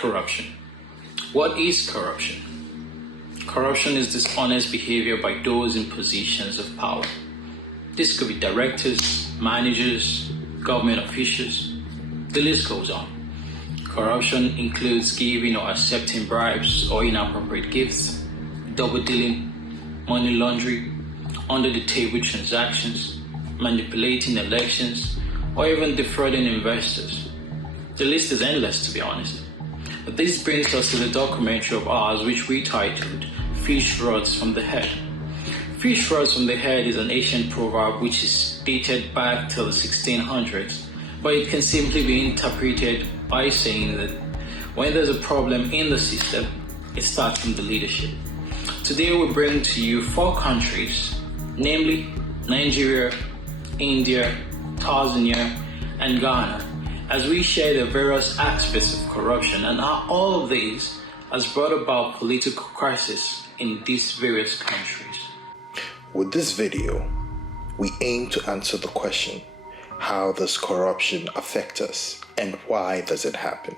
Corruption. What is corruption? Corruption is dishonest behavior by those in positions of power. This could be directors, managers, government officials. The list goes on. Corruption includes giving or accepting bribes or inappropriate gifts, double dealing, money laundering, under-the-table transactions, manipulating elections, or even defrauding investors. The list is endless, to be honest. But this brings us to the documentary of ours, which we titled Fish Rods from the Head. Fish rods from the head is an ancient proverb which is dated back till the 1600s, but it can simply be interpreted by saying that when there's a problem in the system, it starts from the leadership. Today we bring to you 4 countries, namely Nigeria, India, Tanzania, and Ghana, as we share the various aspects of corruption and how all of these has brought about political crisis in these various countries. With this video, we aim to answer the question, how does corruption affect us and why does it happen?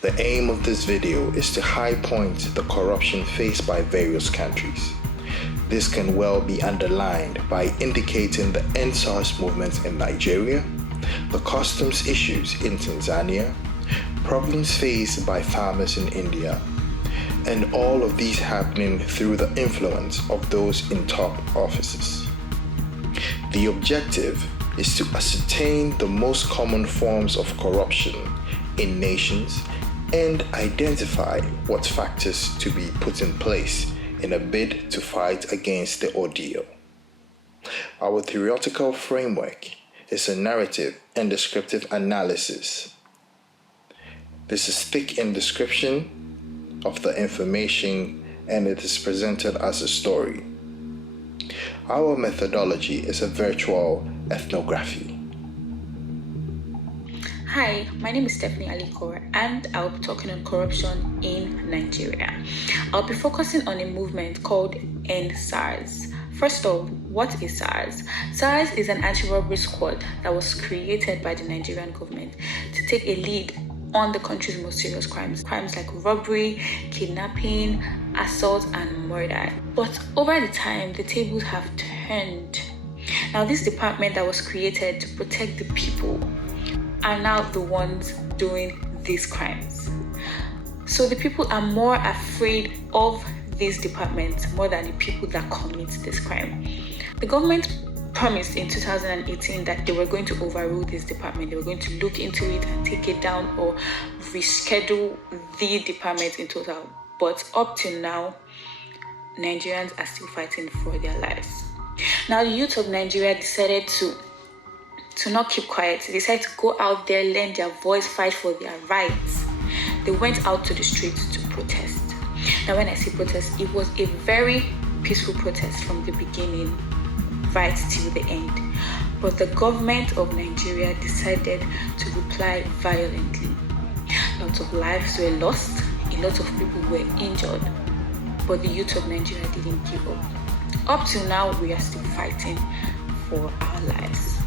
The aim of this video is to high point the corruption faced by various countries. This can well be underlined by indicating the EndSARS movement in Nigeria, the customs issues in Tanzania, problems faced by farmers in India, and all of these happening through the influence of those in top offices. The objective is to ascertain the most common forms of corruption in nations and identify what factors to be put in place in a bid to fight against the ordeal. Our theoretical framework is a narrative and descriptive analysis. This is thick in description of the information and it is presented as a story. Our methodology is a virtual ethnography. Hi, my name is Stephanie Alikor and I'll be talking on corruption in Nigeria. I'll be focusing on a movement called EndSARS. First off, what is SARS? SARS is an anti-robbery squad that was created by the Nigerian government to take a lead on the country's most serious crimes like robbery, kidnapping, assault, and murder. But over the time, the tables have turned. Now, this department that was created to protect the people are now the ones doing these crimes. So the people are more afraid of these departments more than the people that commit this crime. The government promised in 2018 that they were going to overrule this department. They were going to look into it and take it down or reschedule the department in total. But up till now, Nigerians are still fighting for their lives. Now, the youth of Nigeria decided to not keep quiet. They decided to go out there, lend their voice, fight for their rights. They went out to the streets to protest. Now, when I say protest, it was a very peaceful protest from the beginning right till the end. But the government of Nigeria decided to reply violently. Lots of lives were lost, a lot of people were injured, but the youth of Nigeria didn't give up. Up till now, we are still fighting for our lives.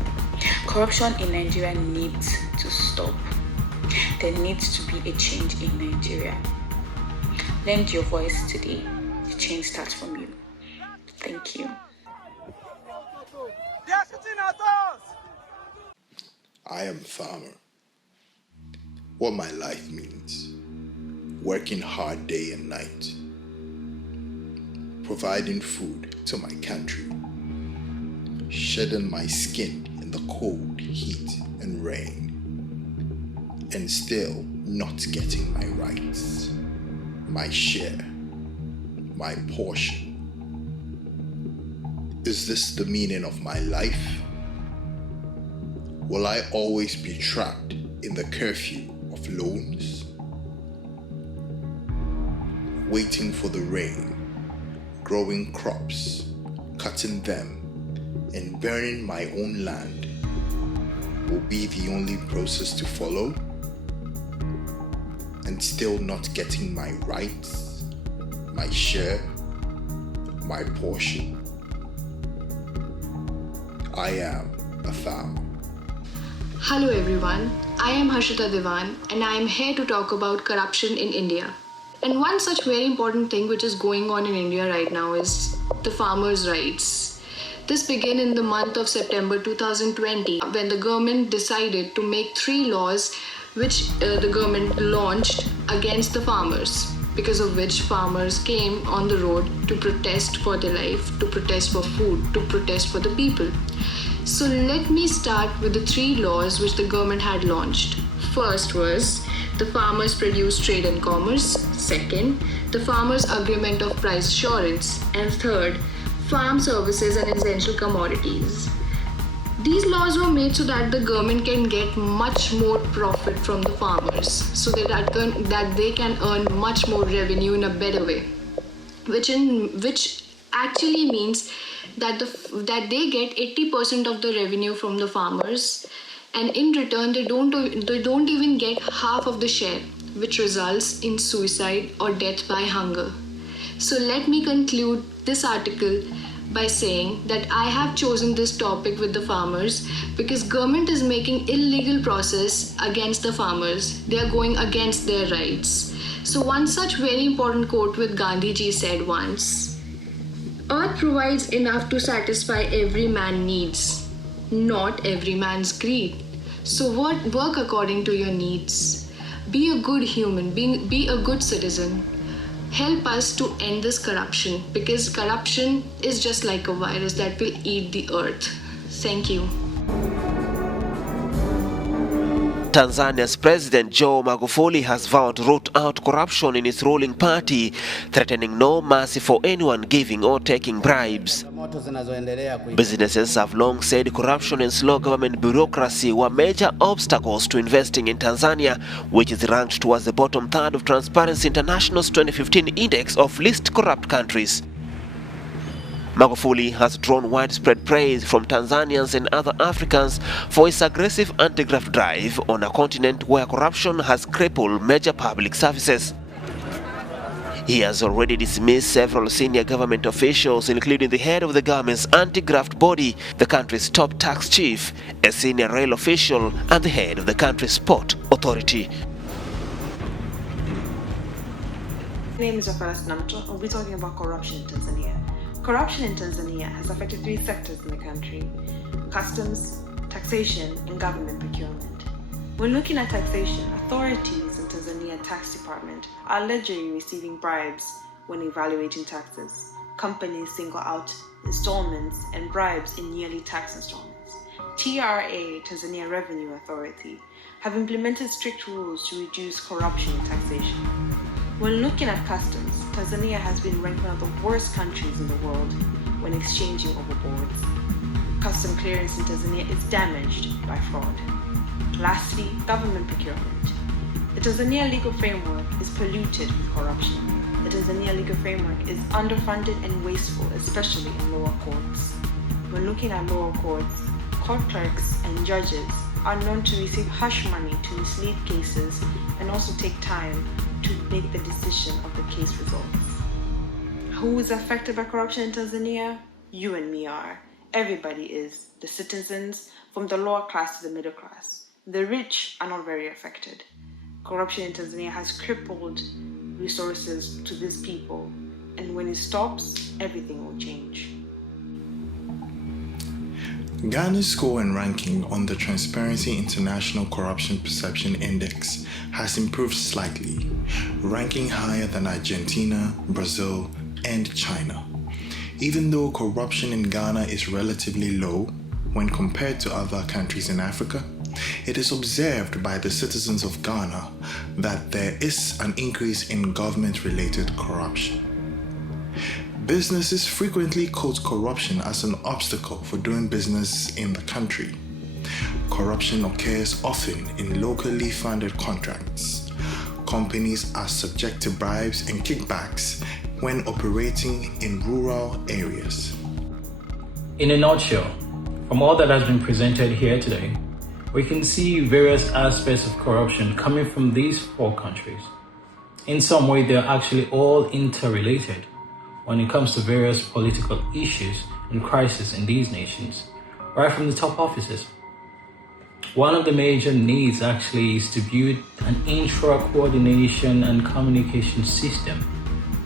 Corruption in Nigeria needs to stop. There needs to be a change in Nigeria. Lend your voice today. The change starts from you. Thank you. I am a farmer. What my life means: working hard day and night, providing food to my country, shedding my skin in the cold, heat, and rain, and still not getting my rights, my share, my portion. Is this the meaning of my life? Will I always be trapped in the curfew of loans? Waiting for the rain, growing crops, cutting them, and burning my own land will be the only process to follow? And still not getting my rights, my share, my portion? I am a farmer. Hello everyone, I am Harshita Diwan and I am here to talk about corruption in India. And one such very important thing which is going on in India right now is the farmers' rights. This began in the month of September 2020 when the government decided to make 3 laws which the government launched against the farmers, because of which farmers came on the road to protest for their life, to protest for food, to protest for the people. So let me start with the 3 laws which the government had launched. First was the Farmers Produce Trade and Commerce. Second, the Farmers Agreement of Price Assurance. And third, Farm Services and Essential Commodities. These laws were made so that the government can get much more profit from the farmers, so that they can earn much more revenue in a better way, which actually means that they get 80% of the revenue from the farmers, and in return they don't even get half of the share, which results in suicide or death by hunger. So let me conclude this article by saying that I have chosen this topic with the farmers because government is making illegal process against the farmers. They are going against their rights. So one such very important quote with Gandhi ji said once, "Earth provides enough to satisfy every man's needs, not every man's greed. So work according to your needs. Be a good human, be a good citizen. Help us to end this corruption, because corruption is just like a virus that will eat the earth." Thank you. Tanzania's President Joe Magufuli has vowed to root out corruption in his ruling party, threatening no mercy for anyone giving or taking bribes. Businesses have long said corruption and slow government bureaucracy were major obstacles to investing in Tanzania, which is ranked towards the bottom third of Transparency International's 2015 index of least corrupt countries. Magufuli has drawn widespread praise from Tanzanians and other Africans for his aggressive anti-graft drive on a continent where corruption has crippled major public services. He has already dismissed several senior government officials, including the head of the government's anti-graft body, the country's top tax chief, a senior rail official, and the head of the country's port authority. My name is Rafaela Namto, and we'll be talking about corruption in Tanzania. Corruption in Tanzania has affected 3 sectors in the country: customs, taxation, and government procurement. When looking at taxation, authorities in Tanzania tax department are allegedly receiving bribes when evaluating taxes. Companies single out installments and bribes in yearly tax installments. TRA, Tanzania Revenue Authority, have implemented strict rules to reduce corruption in taxation. When looking at customs, Tanzania has been ranked one of the worst countries in the world when exchanging overboards. Custom clearance in Tanzania is damaged by fraud. Lastly, government procurement. The Tanzania legal framework is polluted with corruption. The Tanzania legal framework is underfunded and wasteful, especially in lower courts. When looking at lower courts, court clerks and judges are known to receive hush money to mislead cases and also take time to make the decision of the case results. Who is affected by corruption in Tanzania? You and me are. Everybody is. The citizens, from the lower class to the middle class. The rich are not very affected. Corruption in Tanzania has crippled resources to these people, and when it stops, everything will change. Ghana's score and ranking on the Transparency International Corruption Perception Index has improved slightly, ranking higher than Argentina, Brazil, and China. Even though corruption in Ghana is relatively low when compared to other countries in Africa, it is observed by the citizens of Ghana that there is an increase in government-related corruption. Businesses frequently quote corruption as an obstacle for doing business in the country. Corruption occurs often in locally funded contracts. Companies are subject to bribes and kickbacks when operating in rural areas. In a nutshell, from all that has been presented here today, we can see various aspects of corruption coming from these 4 countries. In some way, they're actually all interrelated when it comes to various political issues and crises in these nations, right from the top offices. One of the major needs actually is to build an intra-coordination and communication system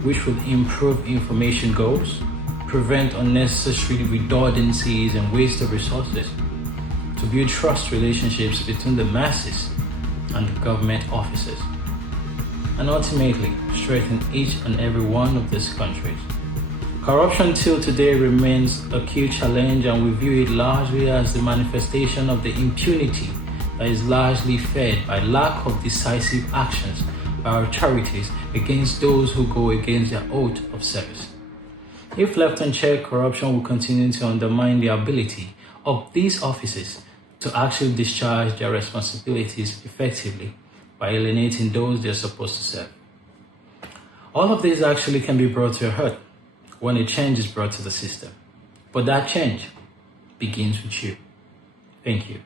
which will improve information goals, prevent unnecessary redundancies and waste of resources, to build trust relationships between the masses and the government officers, and ultimately strengthen each and every one of these countries. Corruption till today remains a key challenge, and we view it largely as the manifestation of the impunity that is largely fed by lack of decisive actions by authorities against those who go against their oath of service. If left unchecked, corruption will continue to undermine the ability of these officers to actually discharge their responsibilities effectively by alienating those they're supposed to serve. All of these actually can be brought to a head when a change is brought to the system. But that change begins with you. Thank you.